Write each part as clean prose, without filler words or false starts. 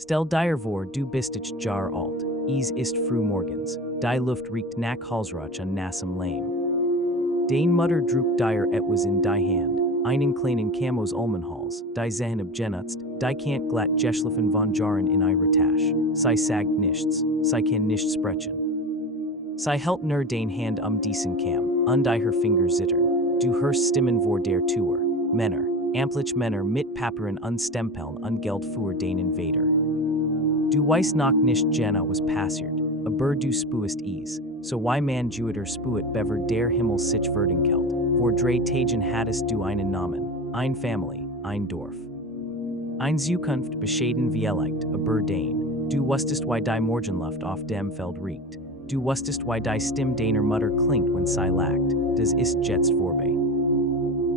Stel dir vor du bistich jar alt, ist fru morgens, die Luft riecht nach Halsrach an nassem Lame. Dane Mutter druk dir etwas in die Hand, einen kleinen Camos Ulmenhals, die Zehen genutzt, die Kant glatt Geschliffen von Jaren in ihre Tasche, sie sagt nichts, sie kann nicht sprechen. Sie hält nur den Hand diesen Kam, die her Finger zittern, du hörst Stimmen vor der Tür, Männer, amtlich Männer mit Papieren Stempeln Geld für den Invader. Du weißt noch nicht Jena was passiert, aber du spuest so why man Jupiter spuet bever der Himmel sich verdenkelt, vor 3 Tagen hattest du einen Namen, ein Family, ein Dorf. Ein Zukunft bescheiden vielleicht, aber den, du wusstest why die Morgenluft auf dem Feld riecht, du wusstest why die Stimme deiner Mutter klingt wenn sie lacht, das ist jetzt vorbei.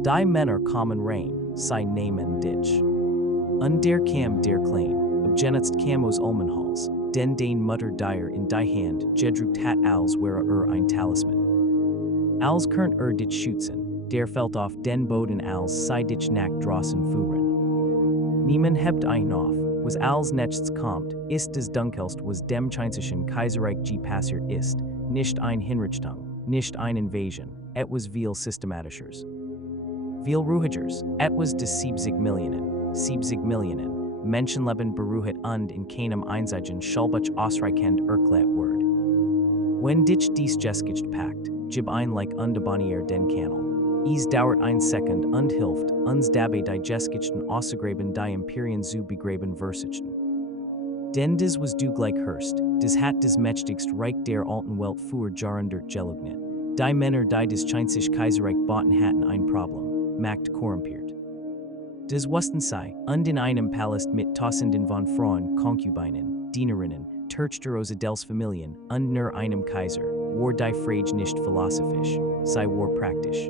Die Männer kommen rein, sie nehmen dich. Und der Kam der Klein, genutzt Camos Ulmenhals, den Mutter dir in die Hand, gedruckt hat als wäre ein Talisman. Als könnt dich schützen, der fällt auf den Boden als sei dich nach draußen führen. Niemand hebt ein auf, was als nächstes kommt, ist des Dunkelste was dem chinesischen Kaiserreich passiert ist, nicht ein Hinrichtung, nicht ein Invasion, etwas viel systematischers. Viel ruhigers, etwas des 70 Millionen, Menschenleben beruht und in keinem einzigen Schulbuch ausreichend erklärt wird. Wenn dich dies Geschichte packt, gib ein like abonnier den Kanal. Es dauert ein Sekund und hilft uns dabei die Geschichten auszugraben die Imperien zu begraben versichten. Denn des was du gleich hörst, des hat des mächtigst Reich der alten Welt für Jahrhundert gelugnet. Die Männer die des chinesischen Kaiserreich boten hatten ein Problem, Macht korrumpiert. Des wussten sei, und in einem Palast mit Tausenden von Frauen, Konkubinen, Dienerinnen, Terchterose dels Familien, und nur einem Kaiser, war die Frage nicht philosophisch, sei war praktisch.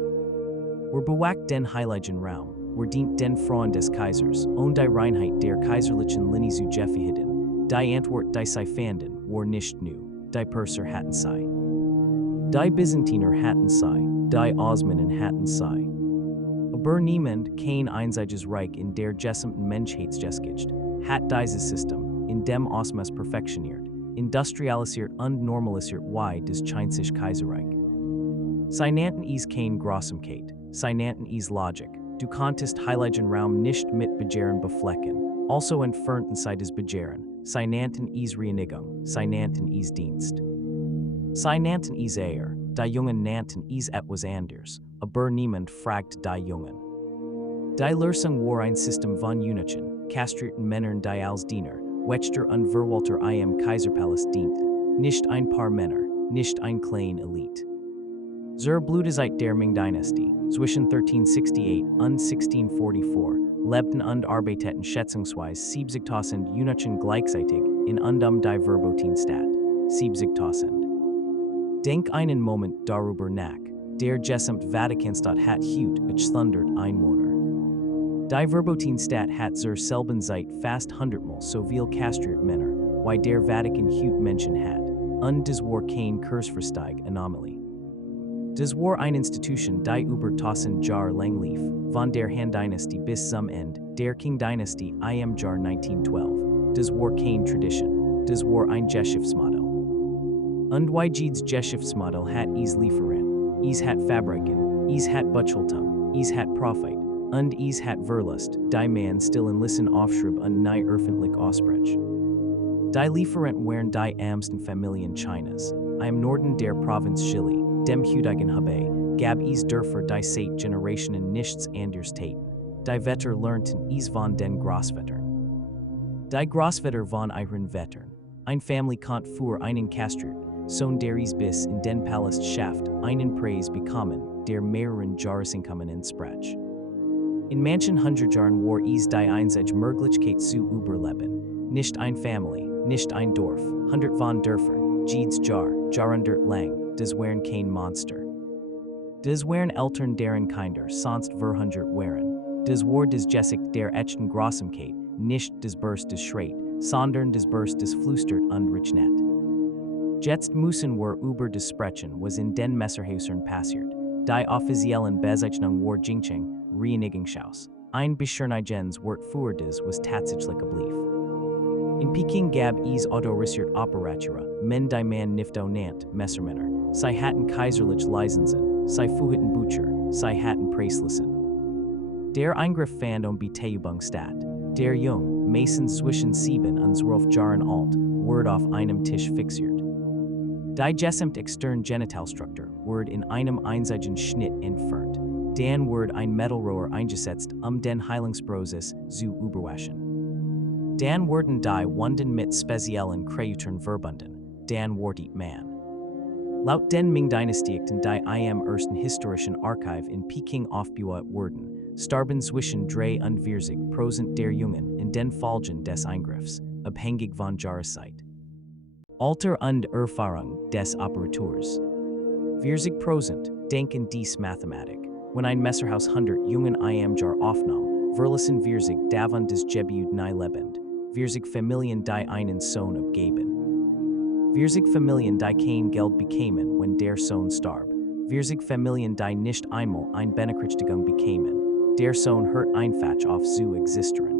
War bewagt den heiligen Raum, war dient den Frauen des Kaisers, und die Reinheit der kaiserlichen Linie zu Gefehiden, die Antwort die sei fanden, war nicht new, die Perser hatten sei. Die Byzantiner hatten sei, die Osmanen hatten sei. Aber niemand, kein einziges Reich in der gesamten Menschheitsgeschichte, hat dieses System, in dem Osmas perfektioniert, industrialisiert und normalisiert wie des chinesischen Kaiserreich. Sie nannten es kein Grausamkeit, sie nannten es Logik, du konntest heiligen Raum nicht mit Begehren beflecken, also entfernten sie des Begehren, sie nannten es Reinigung, sie nannten es Dienst. Sie nannten es Ehre, die Jungen nannten es etwas anders, aber niemand fragt die Jungen. Die Lösung war ein System von Eunuchen, kastrierten Männern die als Diener, Wächter und Verwalter im Kaiserpalast dienten, nicht ein paar Männer, nicht ein klein Elite. Zur Blütezeit der Ming-Dynastie, zwischen 1368 und 1644, lebten und arbeiteten schätzungsweise 70.000 Eunuchen gleichzeitig in die Verbotenen Stadt, 70.000. Denk einen Moment darüber nach, der gesamte Vatikanstadt hat heute 800 Einwohner. Die Verbotene Stadt hat zur selben Zeit fast 100-mal so viel kastrierte Männer, wie der Vatikan heute Menschen hat, und das war kein kurzfristige Anomalie. Das war eine Institution, die über 1000 Jahre lang lief, von der Han-Dynastie bis zum Ende der Qing-Dynastie im Jahr 1912. Das war keine Tradition, das war ein Geschäftsmodell. Und wie jedes Geschäftsmodell hat es Lieferant, es hat Fabriken, es hat Buchhaltung, es hat Profit, und es hat Verlust, die man stillen Listen aufschrieb und nie öffentlich ausspricht. Die Lieferant waren die ärmsten Familien Chinas, im Norden der Provinz Chile, dem heutigen Hubei, gab es Dörfer die seit Generationen nichts anders taten. Die Vetter lernten es von den Großvettern. Die Großvetter von ihren Vettern. Ein Family konnte für einen kastriert, Sohn der es bis in den Palast schafft, einen Preis bekommen, der mehreren Jahreseinkommen entsprach. In manchen 100 Jahren war es die einzige Möglichkeit zu überleben, nicht ein Family, nicht ein Dorf, 100 von Dörfern, jedes Jahrhundert lang, das waren kein Monster. Das waren Eltern deren Kinder sonst verhungert waren, das war das Gesicht der echten Grausamkeit, nicht das Burst des Schreit, sondern das Burst des Flüstert und Richnet. Jetzt müssen wir über das sprechen, was in den Messerhäusern passiert. Die offiziellen Bezeichnung war Jingcheng, Reinigungshaus. Ein Beschönigens Wort für das was tatsächlich blieb. In Peking gab is autorisiert Operatura, men die man nifto nant, Messermänner, sei hatten Kaiserlich Leisensen, sei fuhitten Butcher, sei hatten Preislissen. Der Eingriff fand Beteiubung statt. Der Jung, Mason zwischen sieben und 12 Jahren alt, word auf einem Tisch fixiert. Die Gesamt extern Genitalstruktur, word in einem einzigen Schnitt entfernt. Dan word ein Metallrohr eingesetzt, den Heilungsprozess zu überwaschen. Dan werden die Wunden mit speziellen Kreutern verbunden. Dan wortet man. Laut den Ming-Dynastiekten die im ersten historischen Archiv in Peking aufgebaut wurden, starben zwischen 3 und 40% der Jungen in den Folgen des Eingriffs, abhängig von Jahreszeit. Alter und Erfahrung des Operators. 40% denken dies Mathematik. Wenn ein Messerhaus 100 Jungen im Jahr aufnahm, verlassen 40 davon des Gebiet nie lebend. 40 Familien die einen Sohn abgeben. 40 Familien die kein Geld bekämen, wenn der Sohn starb. 40 Familien die nicht einmal ein Benachrichtigung bekämen. Der Sohn hört einfach auf zu existieren.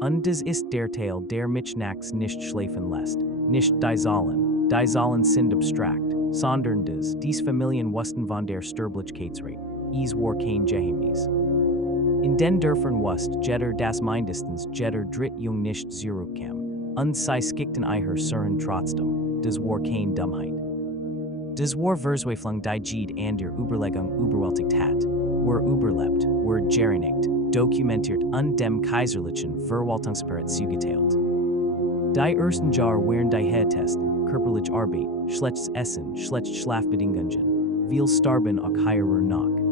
Und das ist der Teil, der mich nachts nicht schlafen lässt. Nicht die Zahlen sind abstrakt, sondern dies Familien wussten von der Sterblichkeitsrate, es war kein Geheimnis. In den Dörfern wust jeder das mindestens jeder Drittjung nicht zurückkam, und sie skickten ihrer Sören trotzdem, das war kein Dummheit. Das war Verzweiflung die Jede an der Überlegung überwältigt hat, war überlebt, war gereinigt, dokumentiert und dem kaiserlichen Verwaltungsapparat zugeteilt. Die ersten Jahr während die Testen, körperlich Arbeit, schlechtes Essen, schlecht Schlafbedingungen, viel starben auch hierer nach.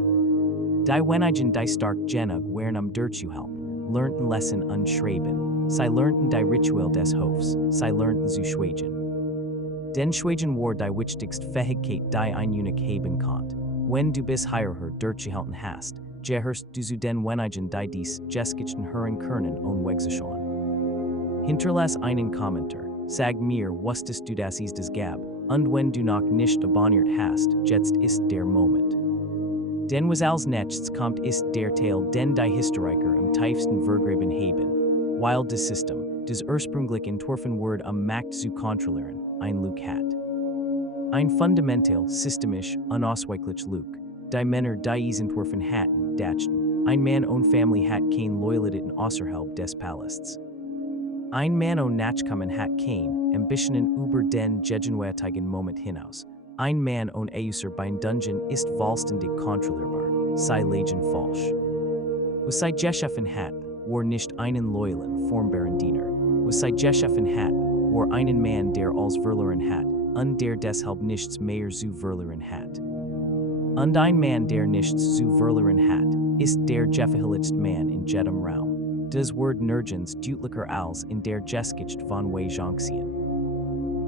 Die wenigen die stark genug wären durchzuhalten, lernten Lesen und Schreiben, sie lernten die Ritual des Hofs, sie lernten zu schweigen. Den Schweigen war die wichtigste Fähigkeit die ein Eunuch haben konnt. Wenn du bis hierher durchgehalten hast, gehörst du zu den wenigen die dies Geschichten hören können und wegzuschauen. Hinterlass einen Kommentar, sag mir wusstest du das ist das gab, und wenn du noch nicht abonniert hast, jetzt ist der Moment. Denn was als nächstes kommt ist der Teil den die Historiker am tiefsten vergraben haben, weil das System, das ursprünglich entworfen wurde Macht zu kontrollieren, ein Lug hat. Ein fundamental, systemisch, unausweichlich Lug, die Männer die es entworfen hatten, dachten, ein Mann ohne Family hat kein Loyalitäten außerhalb des Palasts. Ein Mann ohne Nachkommen hat kein Ambitionen über den gegenwärtigen Moment hinaus. Ein Mann ohne Äußer beim Dungeon ist vollständig kontrollierbar, sei legen falsch. Was sie geschaffen hatten, war nicht einen loyalen, formbaren Diener. Was sie geschaffen hatten, war einen Mann der als verloren hat, und der deshalb nichts mehr zu verlieren hat. Und ein Mann der nichts zu verlieren hat, ist der gefährlichste Mann in jedem Raum. Das Wort nirgends deutlicher als in der Geschichte von Wei Zhongxian.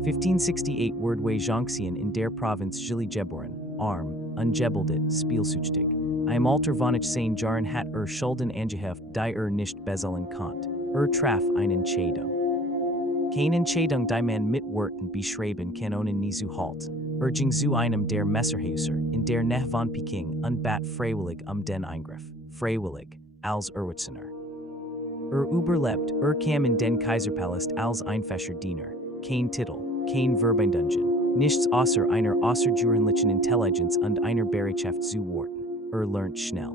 1568 Word Wei Zhongxian in der Provinz Zhili geboren, arm, ungebildet, spielsüchtig. Im Alter von 18 Jahren hat Schulden angehäuft, die nicht bezahlen konnte. Traf eine Entscheidung. Keine Entscheidung die man mit Worten beschreiben kann ohne nie zu halten. Ging zu einem der Messerhäuser in der Nähe von Peking und bat freiwillig den Eingriff. Freiwillig, als Erwachsener. Überlebt, kam in den Kaiserpalast als einfacher Diener. Kein Titel, kein Verbindungen, nichts außer einer außergewöhnlichen Intelligenz und einer Bereitschaft zu worten. Lernt schnell.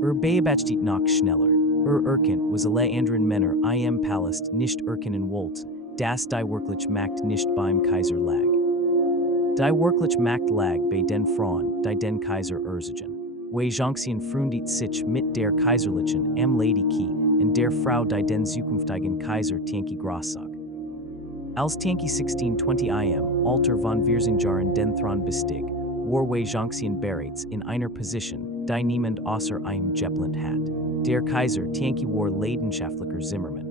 Beobachtet noch schneller. Erkennt, was alle anderen Männer im Palast nicht erkennen wollten, dass die wirkliche Macht nicht beim Kaiser lag. Die wirkliche Macht lag bei den Frauen, die den Kaiser erziehen. Wei Zhongxian freundet sich mit der kaiserlichen Lady Qi und der Frau die den zukünftigen Kaiser Tianqi großzog. Als Tianqi 1620 im Alter von 14 Jahren den Thron bestieg, war Wei Zhongxian bereits in einer Position, die niemand außer ihm geplant hat. Der Kaiser Tianqi war leidenschaftlicher Zimmermann.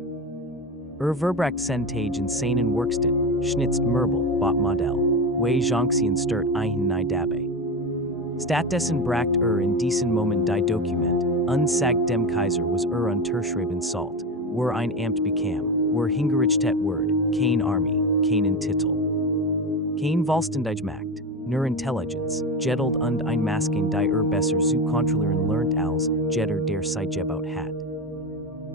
Verbracht Tage in seinen Werkstätten, schnitzt Möbel, bot Modell. Wei Zhongxian stört ein nie dabei. Stattdessen bracht in diesen Moment die Dokument, und sagt dem Kaiser was unterschrieben sollt, war ein Amt bekam, war hingerichtet word, kein Armee, keinen Titel. Kein vollständig Macht, nur Intelligenz, Geduld und ein Masken die besser zu kontrollieren lernt als jeder der sie gebaut hat.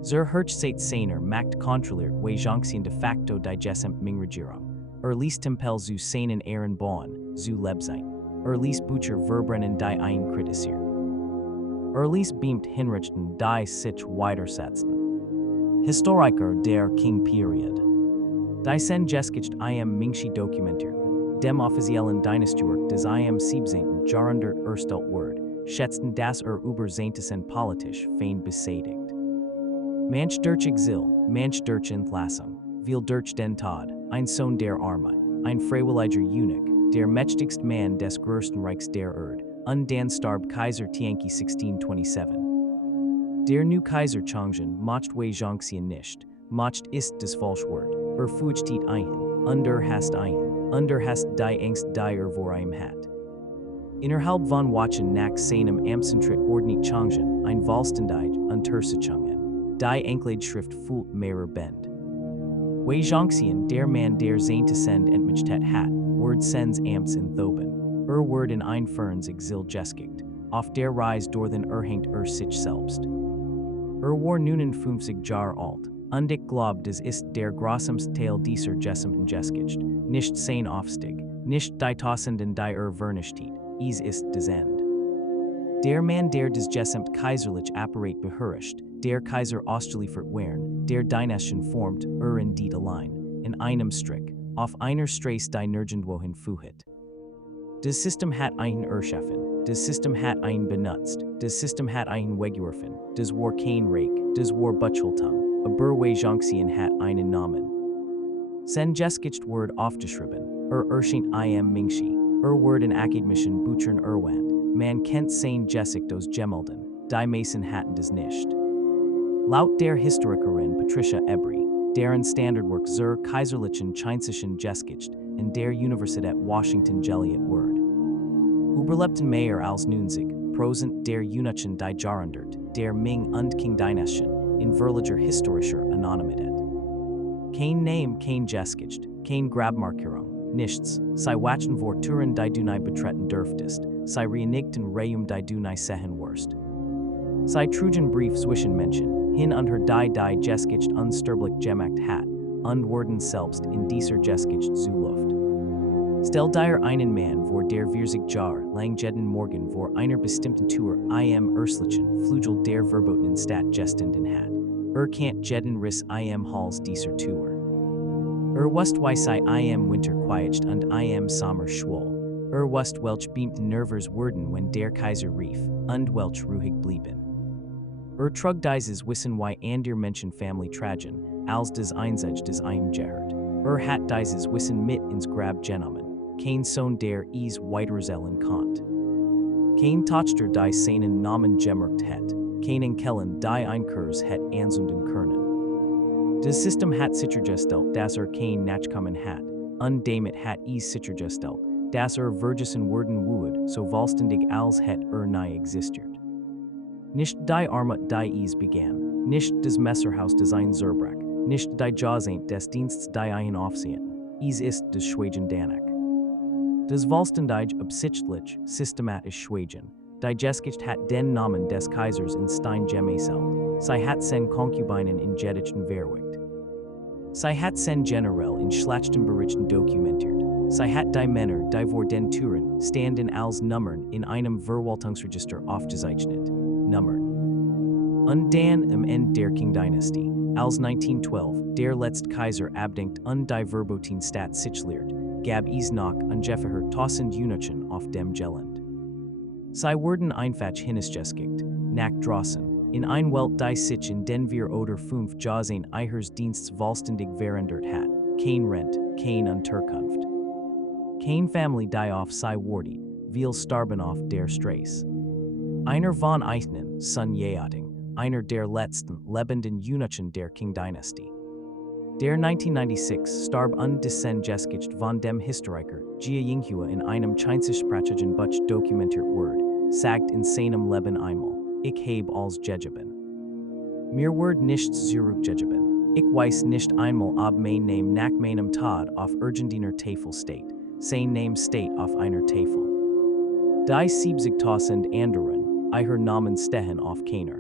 Zur Herrschseit Macht kontrolliert Wei Zhongxian de facto digesemt Mingregierung. Ließ Tempel zu seinen Ehren bauen, zu Lebsein. Ließ Bücher verbrennen die ein kritisiert. Ließ beamt hinrichten die sich widersetzten. Historiker der King Period. Die sen Geschichte im Mingshi dokumentiert. Dem offiziellen Dynastiewerk des im Siebzigtausend Jahrhundert erstellt Word, schätzten das über Zehntausend politisch fein besädigt. Manch durch Exil, manch durch Entlassung, viel durch den Tod, ein Sohn der Armut, ein freiwilliger Eunuch, der mächtigste Mann des größten Reichs der Erde, dann starb Kaiser Tianqi 1627. Der new Kaiser Chongzhen mocht Wei Zhongxian nicht, mocht ist das Falschwort, fugtet ein, hast die Angst die vor ihm hat. Innerhalb von Wochen nach seinem Amtsantritt ordnet Chongzhen ein Vollständige Untersuchungen, die Anklageschrift fühlt mehrer Bände. Wei Zhongxian, der Mann der Zehntausend entmachtet hat, Word sens Amts in Thoben, Word in ein Ferns Exil Geschichte, auf der Reise durch den Erhängt sich selbst. War nunen 50 Jahre alt, und ich glaub, das ist der grausamste Teil dieser gesamten Geschichte, nicht sein Aufstieg, nicht die Tausenden die vernichtet, es ist das Ende. Der Mann der das gesamte kaiserliche Apparat beherrscht, der Kaiser ausgeliefert werden, der Dynastien formt, in dit allein, in einem Strick, auf einer Straße die nirgendwohin führt. Das System hat einen erschaffen, das System hat einen benutzt, das System hat einen weggeworfen, das war kein Reich, das war Butcheltung, aber Wei Zhongxian hat einen Namen. Sen Geschichte Word aufgeschrieben, erscheint im Mingshi, Word in akademischen Büchern erwähnt, man kennt sein Geschichtos Gemelden, die Mason hatten das nicht. Laut der Historikerin Patricia Ebry, deren Standardwerk zur kaiserlichen chinesischen Geschichte in der Universität Washington gelehrt wird. Überlebten mehr als 90% der Eunuchen die Jahrhundert, der Ming- und Qing-Dynastien, in verlicher historischer Anonymität. Kein Name, kein Geschichte, kein Grabmarkierung, nichts, sei wachen Worturen die du nicht betreten dürftest, sei reinigten Reum die du nicht sehen wirst. Sei trugen Brief zwischen Menschen, hin und her die Geschichte unsterblich gemacht hat, und wurden selbst in dieser Geschichte zu Luft. Stell dir einen Mann vor der 40 Jahre lang jeden Morgen vor einer bestimmten Tour im östlichen Flügel der Verbotenen Stadt gestanden hat. Kennt jeden Riss im Hals dieser Tour. Wust wie sei im Winter quietscht und im Sommer schwoll. Wust welch beamten Nervers wurden wenn der Kaiser rief, und welch ruhig blieben. Trug dieses Wissen wie der Menschen Family tragen, als des Einsage des gehört. Hat dieses Wissen mit ins Grab genommen, kein Sohn der es weiterzählen konnt. Kein Tochter die seinen Namen gemerkt hat, keinen Kellen die ein Kurs hat anzünden können. Das System hat sichergestellt, dass kein Nachkommen hat, und damit hat es sichergestellt, dass vergessen worden would, so vollständig als hat nie existiert. Nicht die Armut die es begann, nicht das Messerhaus des ein Zerbrach, nicht die Jahrzehnte des Dienstes die ein Aufsehen, es ist das Schweigen danach. Das vollständig absichtlich systematisch Schweigen, die Geschichte hat den Namen des Kaisers in Stein gemäßelt, sie hat sen Konkubinen in Jedichten verwickt. Sie hat sen generell in schlechten Berichten dokumentiert, sie hat die Männer die vor den Türen standen als Nummern in einem Verwaltungsregister aufgezeichnet. Nummern. Und dann am Ende der Qing-Dynastie, als 1912 der letzte Kaiser abdankt und die Verbotene Stadt sich leert, gab es noch ungefähr 1000 Eunuchen auf dem Gelände. Sie wurden einfach hingeschickte, nach draußen, in ein Welt die sich in den wir oder 5 Jahrzehnten ihres Dienstes vollständig verändert hat, kein Rent, kein Unterkunft. Kein Family die auf sie wartet, viel starben auf der Straße. Einer von ihnen, Sun Yaoting, einer der letzten lebenden Eunuchen der Qing-Dynastie. Der 1996 starb und dessen Geschichte von dem Historiker Jia Yinghua in einem chinesischsprachigen Buch dokumentiert wird, sagt in seinem Leben einmal, ich habe als gegeben. Mir wird nichts zurückgegeben, ich weiß nicht einmal ob mein Name nach meinem Tod auf irgendeiner Tafel steht, sein Name steht auf einer Tafel. Die Siebzigtausend anderen, ihrer Namen stehen auf keiner.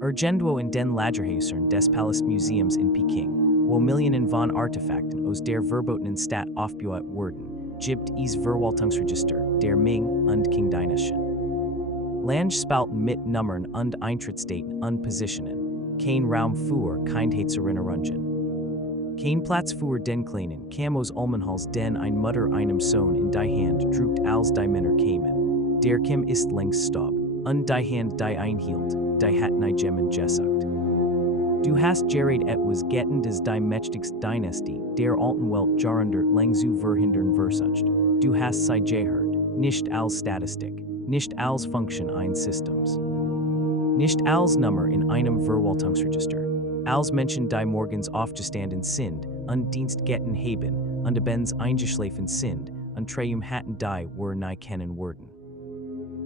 Urgendwo in den Lagerhäusern des Palastmuseums in Peking, wo Millionen von Artefakten aus der Verbotenen Stadt aufbewahrt wurden, gibt es Verwaltungsregister der Ming und Qing Dynastien. Landspalten mit Nummern und Eintrittsdaten und Positionen, kein Raum für Kindheitserinnerungen. Kein Platz für den kleinen Camos Ulmenhals den ein Mutter einem Sohn in die Hand druckt als die Männer kämen, der Kim ist längst Staub, und die Hand die einhielt, die hat nie Gemmen gesucht. Du hast gerät etwas getten des die mächtigste Dynastie der alten Welt jahrhundert lang zu verhindern versucht. Du hast sie gehört, nicht als Statistik, nicht als Funktion eines Systems. Nicht als Nummer in einem Verwaltungsregister, als Menschen die morgens aufgestanden sind, und Dienst getten haben, und abends eingeschlafen sind, und hatten die nie kennen würden.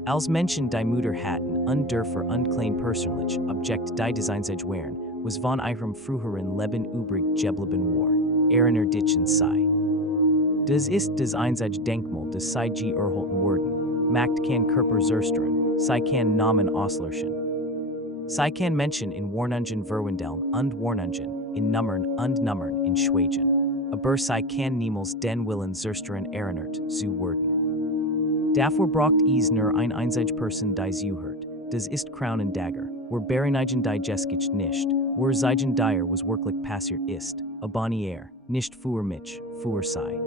Als Menschen die Mutter hatten, und dürfer und klein persönlich, Objekt die Designsage wären, was von ihrem früheren Leben übrig geblieben war, Erinner ditchen sei. Das ist das einzige Denkmal, das sie erhalten wurden, Macht kann Körper zerstören, sie kann Namen auslöschen. Sie kann Menschen in Warnungen verwandeln und Warnungen in Nummern und Nummern in Schwagen, aber sie kann niemals den Willen zerstören erinnert zu werden. Dafür braucht es nur ein einzige Person die zuhört, das ist Crown und Dagger, wo Berenigen die Geschichte nicht, wo Zeigen dir was wirklich passiert ist, abonnier, nicht für mich, für sie.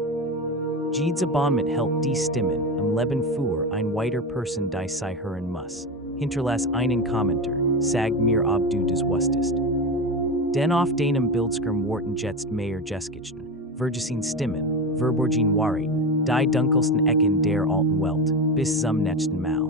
Jedes Abonnement hält die Stimmen am Leben für ein weiter Person die sie hören muss. Hinterlass einen Kommentar, sag mir ob du das wusstest. Denn auf deinem Bildschirm warten jetzt mehr Geschichten, Vergessene Stimmen, Verborgene Wahrheiten, die dunkelsten Ecken der alten Welt, bis zum nächsten Mal.